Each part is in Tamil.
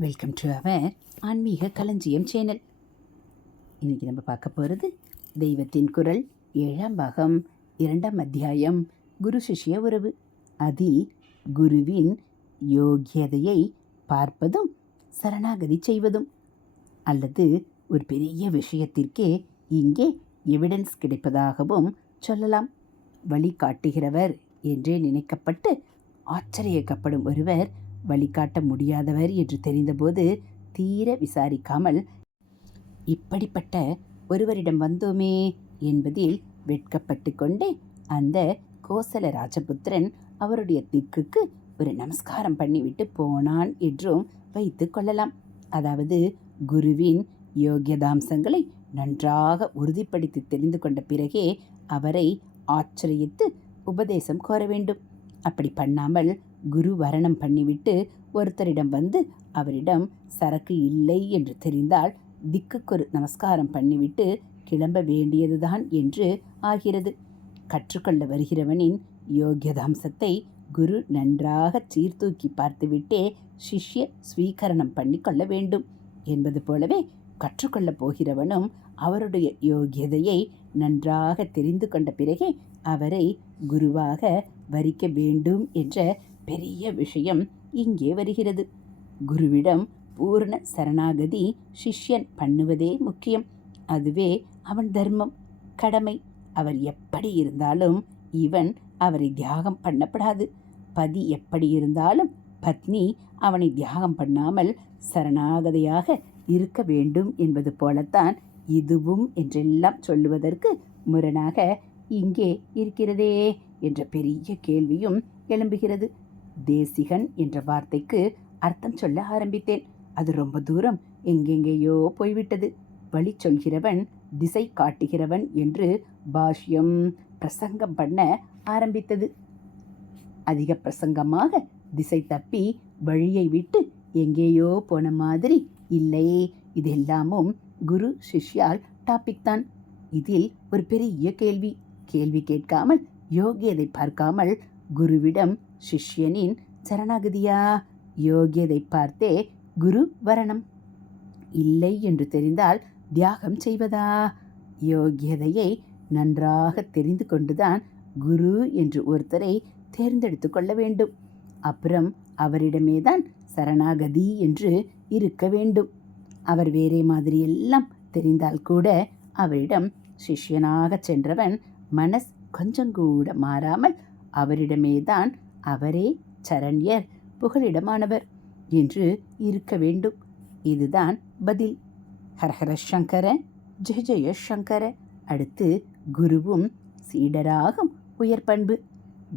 வெல்கம் டு அவர் ஆன்மீக களஞ்சியம் சேனல் இன்றைக்கி நம்ம பார்க்க போகிறது தெய்வத்தின் குரல் ஏழாம் பாகம் இரண்டாம் அத்தியாயம் குரு சிஷ்ய உறவு. அதில் குருவின் யோகியதையை பார்ப்பதும் சரணாகதி செய்வதும் அல்லது ஒரு பெரிய விஷயத்திற்கே இங்கே எவிடன்ஸ் கிடைப்பதாகவும் சொல்லலாம். வழிகாட்டுகிறவர் என்றே நினைக்கப்பட்டு ஆச்சரியக்கப்படும் ஒருவர் வழிகாட்ட முடியாதவர் என்று தெரிந்தபோது தீர விசாரிக்காமல் இப்படிப்பட்ட ஒருவரிடம் வந்தோமே? என்பதில் வெட்கப்பட்டு கொண்டே அந்த கோசல ராஜபுத்திரன் அவருடைய திக்குக்கு ஒரு நமஸ்காரம் பண்ணிவிட்டு போனான் என்றும் வைத்து கொள்ளலாம். அதாவது குருவின் யோகியதாம்சங்களை நன்றாக உறுதிப்படுத்தி தெரிந்து கொண்ட பிறகே அவரை ஆச்சரியத்து உபதேசம் கோர வேண்டும். அப்படி பண்ணாமல் குரு வரணம் பண்ணிவிட்டு ஒருத்தரிடம் வந்து அவரிடம் சரக்கு இல்லை என்று தெரிந்தால் திக்குக்கொரு நமஸ்காரம் பண்ணிவிட்டு கிளம்ப வேண்டியதுதான் என்று ஆகிறது. கற்றுக்கொள்ள வருகிறவனின் யோகியதாம்சத்தை குரு நன்றாக சீர்தூக்கி பார்த்துவிட்டே சிஷ்ய ஸ்வீகரணம் பண்ணி கொள்ள வேண்டும் என்பது போலவே கற்றுக்கொள்ளப் போகிறவனும் அவருடைய யோகியதையை நன்றாக தெரிந்து கொண்ட பிறகே அவரை குருவாக வரிக்க வேண்டும் என்ற பெரிய விஷயம் இங்கே வருகிறது. குருவிடம் பூர்ண சரணாகதி சிஷ்யன் பண்ணுவதே முக்கியம். அதுவே அவன் தர்மம் கடமை. அவர் எப்படி இருந்தாலும் இவன் அவரை தியாகம் பண்ணப்படாது. பதி எப்படி இருந்தாலும் பத்னி அவனை தியாகம் பண்ணாமல் சரணாகதியாக இருக்க வேண்டும் என்பது போலத்தான் இதுவும் என்றெல்லாம் சொல்லுவதற்கு முரணாக இங்கே இருக்கிறதே என்ற பெரிய கேள்வியும் எழும்புகிறது. தேசிகன் என்ற வார்த்தைக்கு அர்த்தம் சொல்ல ஆரம்பித்தேன். அது ரொம்ப தூரம் எங்கெங்கேயோ போய்விட்டது. வழி சொல்கிறவன் திசை காட்டுகிறவன் என்று பாஷ்யம் பிரசங்கம் பண்ண ஆரம்பித்தது. அதிக பிரசங்கமாக திசை தப்பி வழியை விட்டு எங்கேயோ போன மாதிரி இல்லை. இதெல்லாமும் குரு சிஷ்யால் டாபிக் தான் இதில் ஒரு பெரிய கேள்வி. கேள்வி கேட்காமல் யோகியதை பார்க்காமல் குருவிடம் சிஷ்யனின் சரணாகதியா? யோகியதை பார்த்தே குரு வரணம். இல்லை என்று தெரிந்தால் தியாகம் செய்வதா? யோகியதையை நன்றாக தெரிந்து கொண்டுதான் குரு என்று ஒருத்தரை தேர்ந்தெடுத்து கொள்ள வேண்டும். அப்புறம் அவரிடமே தான் சரணாகதி என்று இருக்க வேண்டும். அவர் வேறே மாதிரியெல்லாம் தெரிந்தால் கூட அவரிடம் சிஷ்யனாக சென்றவன் மனஸ் கொஞ்சங்கூட மாறாமல் அவரிடமே தான் அவரே சரண்யர் புகலிடமானவர் என்று இருக்க வேண்டும். இதுதான் பதில். ஹரஹர சங்கர ஜெய ஜெய சங்கர. அடுத்து குருவும் சீடராகும் உயர் பண்பு.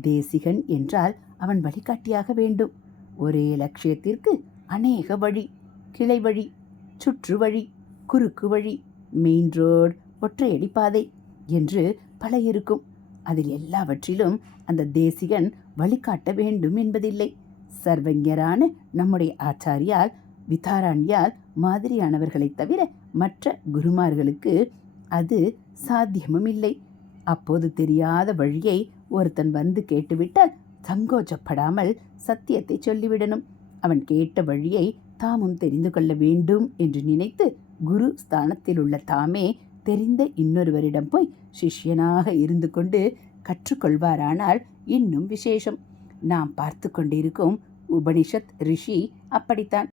தேசிகன் என்றால் அவன் வழிகாட்டியாக வேண்டும். ஒரே லட்சியத்திற்கு அநேக வழி கிளை வழி சுற்று வழி குறுக்கு வழி மெயின் ரோடு ஒற்றையடி பாதை என்று பல இருக்கும். அதில் எல்லாவற்றிலும் அந்த தேசிகன் வழிகாட்ட வேண்டும் என்பதில்லை. சர்வஞரான நம்முடைய ஆச்சாரியால் விதாராண்யால் மாதிரியானவர்களைத் தவிர மற்ற குருமார்களுக்கு அது சாத்தியமும் இல்லை அப்போது தெரியாத வழியை ஒருத்தன் வந்து கேட்டுவிட்டால் சங்கோச்சப்படாமல் சத்தியத்தை சொல்லிவிடணும். அவன் கேட்ட வழியை தாமும் தெரிந்து கொள்ள வேண்டும் என்று நினைத்து குரு ஸ்தானத்தில் உள்ள தாமே தெரிந்த இன்னொருவரிடம் போய் சிஷ்யனாக இருந்து கொண்டு கற்றுக்கொள்வாரானால் இன்னும் விசேஷம். நாம் பார்த்து கொண்டிருக்கும் உபனிஷத் ரிஷி அப்படித்தான்.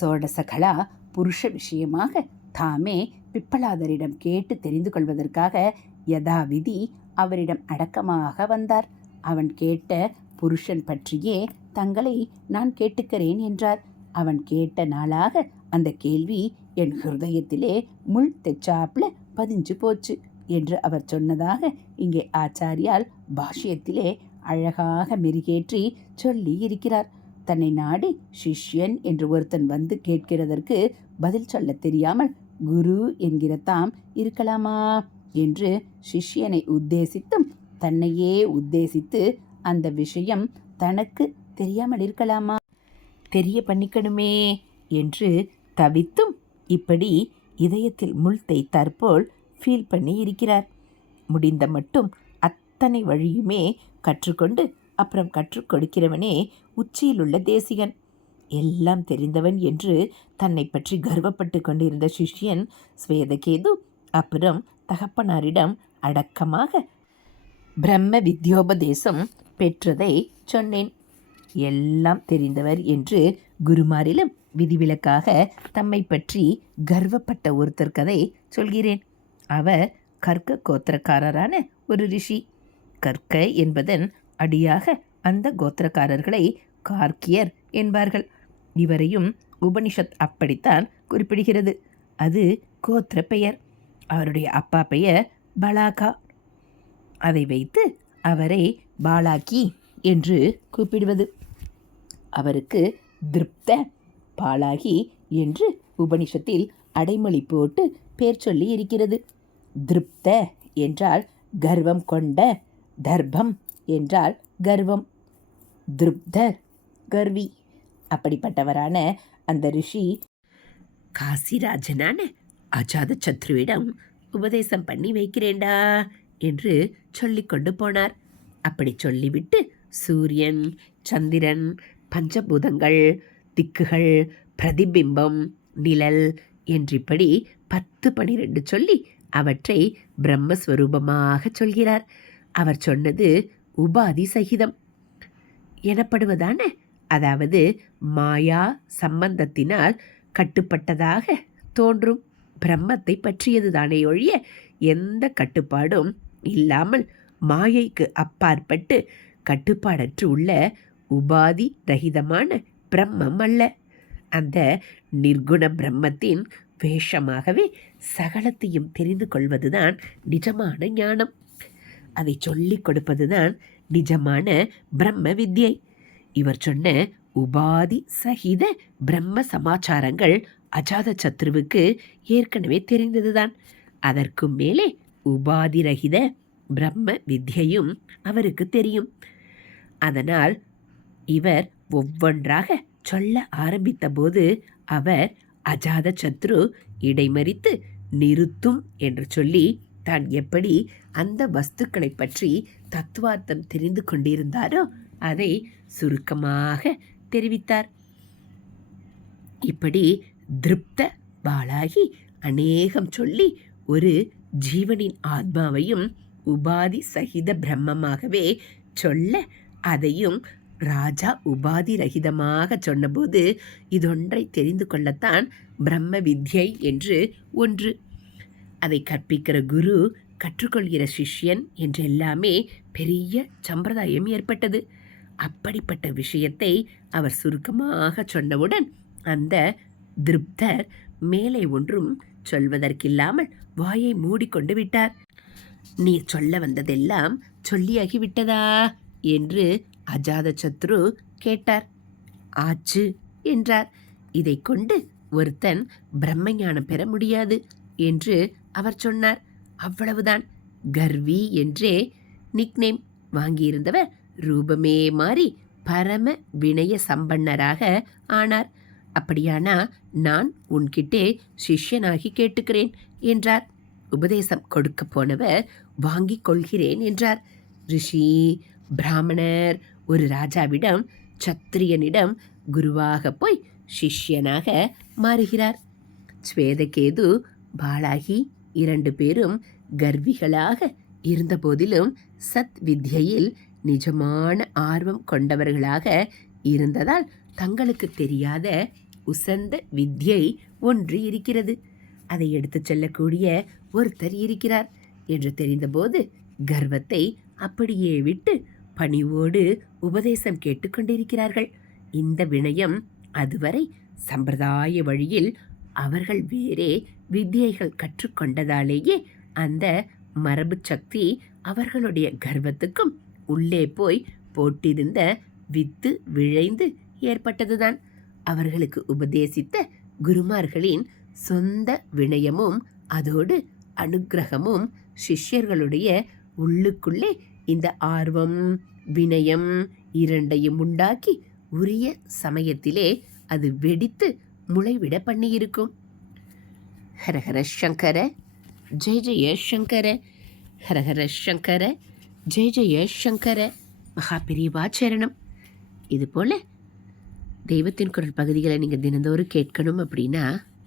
சோடசகலா புருஷ விஷயமாக தாமே பிப்பலாதரிடம் கேட்டு தெரிந்து கொள்வதற்காக யதாவிதி அவரிடம் அடக்கமாக வந்தார். அவன் கேட்ட புருஷன் பற்றியே தங்களை நான் கேட்டுக்கிறேன் என்றார். அவன் கேட்ட நாளாக அந்த கேள்வி என் ஹிருதயத்திலே முள் தெச்சாப்ல பதிஞ்சு போச்சு என்று அவர் சொன்னதாக இங்கே ஆச்சாரியால் பாஷ்யத்திலே அழகாக மெருகேற்றி சொல்லி இருக்கிறார். தன்னை நாடி சிஷ்யன் என்று ஒருத்தன் வந்து கேட்கிறதற்கு பதில் சொல்ல தெரியாமல் குரு என்கிற தாம் இருக்கலாமா என்று சிஷ்யனை உத்தேசித்தும் தன்னையே உத்தேசித்து அந்த விஷயம் தனக்கு தெரியாமல் இருக்கலாமா? தெரிய பண்ணிக்கணுமே என்று தவித்தும் இப்படி இதயத்தில் முள் தேய்த்தாற்போல் ஃபீல் பண்ணி இருக்கிறார். முடிந்த மட்டும் அத்தனை வழியுமே கற்றுக்கொண்டு அப்புறம் கற்றுக் கொடுக்கிறவனே உச்சியில் உள்ள தேசிகன். எல்லாம் தெரிந்தவன் என்று தன்னை பற்றி கர்வப்பட்டு கொண்டிருந்த சிஷ்யன் ஸ்வேதகேது அப்புறம் தகப்பனாரிடம் அடக்கமாக பிரம்ம வித்யோபதேசம் பெற்றதை சொன்னேன். எல்லாம் தெரிந்தவர் என்று குருமாரிலும் விதிவிலக்காக தம்மை பற்றி கர்வப்பட்ட ஒருத்தர் கதை சொல்கிறேன். அவர் கற்க கோத்திரக்காரரான ஒரு ரிஷி. கற்க என்பதன் அடியாக அந்த கோத்திரக்காரர்களை கார்க்கியர் என்பார்கள். இவரையும் உபனிஷத் அப்படித்தான் குறிப்பிடுகிறது. அது கோத்திர பெயர். அவருடைய அப்பா பெயர் பலாகா. அதை வைத்து அவரை பாலாக்கி என்று கூப்பிடுவது. அவருக்கு திருப்த பாழாகி என்று உபனிஷத்தில் அடைமொழி போட்டு பேர் சொல்லி இருக்கிறது. திருப்த என்றால் கர்வம் கொண்ட தர்பம் என்றால் கர்வம். திருப்தர் கர்வி. அப்படிப்பட்டவரான அந்த ரிஷி காசிராஜனான அஜாத சத்ருவிடம் உபதேசம் பண்ணி வைக்கிறேன்டா என்று சொல்லிக்கொண்டு போனார். அப்படி சொல்லிவிட்டு சூரியன் சந்திரன் பஞ்சபூதங்கள் திக்குகள் பிரதிபிம்பம் நிழல் என்றிப்படி பத்து பனிரெண்டு சொல்லி அவற்றை பிரம்மஸ்வரூபமாக சொல்கிறார். அவர் சொன்னது உபாதி சகிதம் எனப்படுவதான அதாவது மாயா சம்பந்தத்தினால் கட்டுப்பட்டதாக தோன்றும். பிரம்மத்தை பற்றியதுதானே ஒழிய எந்த கட்டுப்பாடும் இல்லாமல் மாயைக்கு அப்பாற்பட்டு கட்டுப்பாடற்று உள்ள உபாதி ரகிதமான பிரம்மம் அல்ல அந்த நிர்குண பிரம்மத்தின் வேஷமாகவே சகலத்தையும் தெரிந்து கொள்வதுதான் நிஜமான ஞானம். அதை சொல்லிக் கொடுப்பதுதான் நிஜமான பிரம்ம வித்யை. இவர் சொன்ன உபாதி சகித பிரம்ம சமாச்சாரங்கள் அஜாத சத்ருவுக்கு ஏற்கனவே தெரிந்ததுதான். அதற்கும் மேலே உபாதி ரகித பிரம்ம வித்யையும் அவருக்கு தெரியும். அதனால் இவர் ஒவ்வொன்றாக சொல்ல ஆரம்பித்த போது அவர் அஜாத சத்ரு இடைமறித்து நிறுத்தும் என்று சொல்லி தான் எப்படி அந்த வஸ்துக்களை பற்றி தத்துவார்த்தம் தெரிந்து கொண்டிருந்தாரோ அதை சுருக்கமாக தெரிவித்தார். இப்படி திருப்த பாலாகி அநேகம் சொல்லி ஒரு ஜீவனின் ஆத்மாவையும் உபாதி சகித பிரம்மமாகவே சொல்ல அதையும் ராஜா உபாதி ரகிதமாக சொன்னபோது இதொன்றை தெரிந்து கொள்ளத்தான் பிரம்ம வித்யை என்று ஒன்று. அதை கற்பிக்கிற குரு கற்றுக்கொள்கிற சிஷ்யன் என்று எல்லாமே பெரிய சம்பிரதாயம் ஏற்பட்டது. அப்படிப்பட்ட விஷயத்தை அவர் சுருக்கமாக சொன்னவுடன் அந்த திருப்தர் மேலே ஒன்றும் சொல்வதற்கில்லாமல் வாயை மூடிக்கொண்டு விட்டார். நீ சொல்ல வந்ததெல்லாம் சொல்லியாகி விட்டதா என்று அஜாத சத்ரு கேட்டார். ஆச்சு என்றார். இதை கொண்டு ஒருத்தன் பிரம்மஞானம் பெற முடியாது என்று அவர் சொன்னார். அவ்வளவுதான். கர்வி என்றே நிக்நேம் வாங்கியிருந்தவர் ரூபமே மாறி பரம வினய சம்பன்னராக ஆனார். அப்படியானா நான் உன்கிட்டே சிஷ்யனாகி கேட்டுக்கிறேன் என்றார். உபதேசம் கொடுக்க போனவர் வாங்கிக் கொள்கிறேன் என்றார். ரிஷி பிராமணர் ஒரு ராஜாவிடம் சத்திரியனிடம் குருவாக போய் சிஷ்யனாக மாறுகிறார். ஸ்வேதகேது பாலாகி இரண்டு பேரும் கர்விகளாக இருந்தபோதிலும் சத் வித்யையில் நிஜமான ஆர்வம் கொண்டவர்களாக இருந்ததால் தங்களுக்கு தெரியாத உசந்த வித்யை ஒன்று இருக்கிறது. அதை எடுத்துச் செல்லக்கூடிய ஒருத்தர் இருக்கிறார் என்று தெரிந்தபோது கர்வத்தை அப்படியே விட்டு பணிவோடு உபதேசம் கேட்டுக்கொண்டிருக்கிறார்கள். இந்த வினயம் அதுவரை சம்பிரதாய வழியில் அவர்கள் வேறே வித்தியைகள் கற்றுக்கொண்டதாலேயே அந்த மரபு சக்தி அவர்களுடைய கர்வத்துக்கும் உள்ளே போய் போட்டிருந்த வித்து விழைந்து ஏற்பட்டதுதான். அவர்களுக்கு உபதேசித்த குருமார்களின் சொந்த வினயமும் அதோடு அனுக்கிரகமும் சிஷ்யர்களுடைய உள்ளுக்குள்ளே இந்த ஆர்வம் வினயம் இரண்டையும் உண்டாக்கி உரிய சமயத்திலே அது வெடித்து முளைவிட பண்ணியிருக்கும். ஹரஹர சங்கர ஜெய ஜெய சங்கர ஹரஹர சங்கர ஜெய ஜெய சங்கர மகாபிரிவா சரணம். இதுபோல் தெய்வத்தின் குரல் பகுதிகளை நீங்கள் தினந்தோறும் கேட்கணும் அப்படின்னா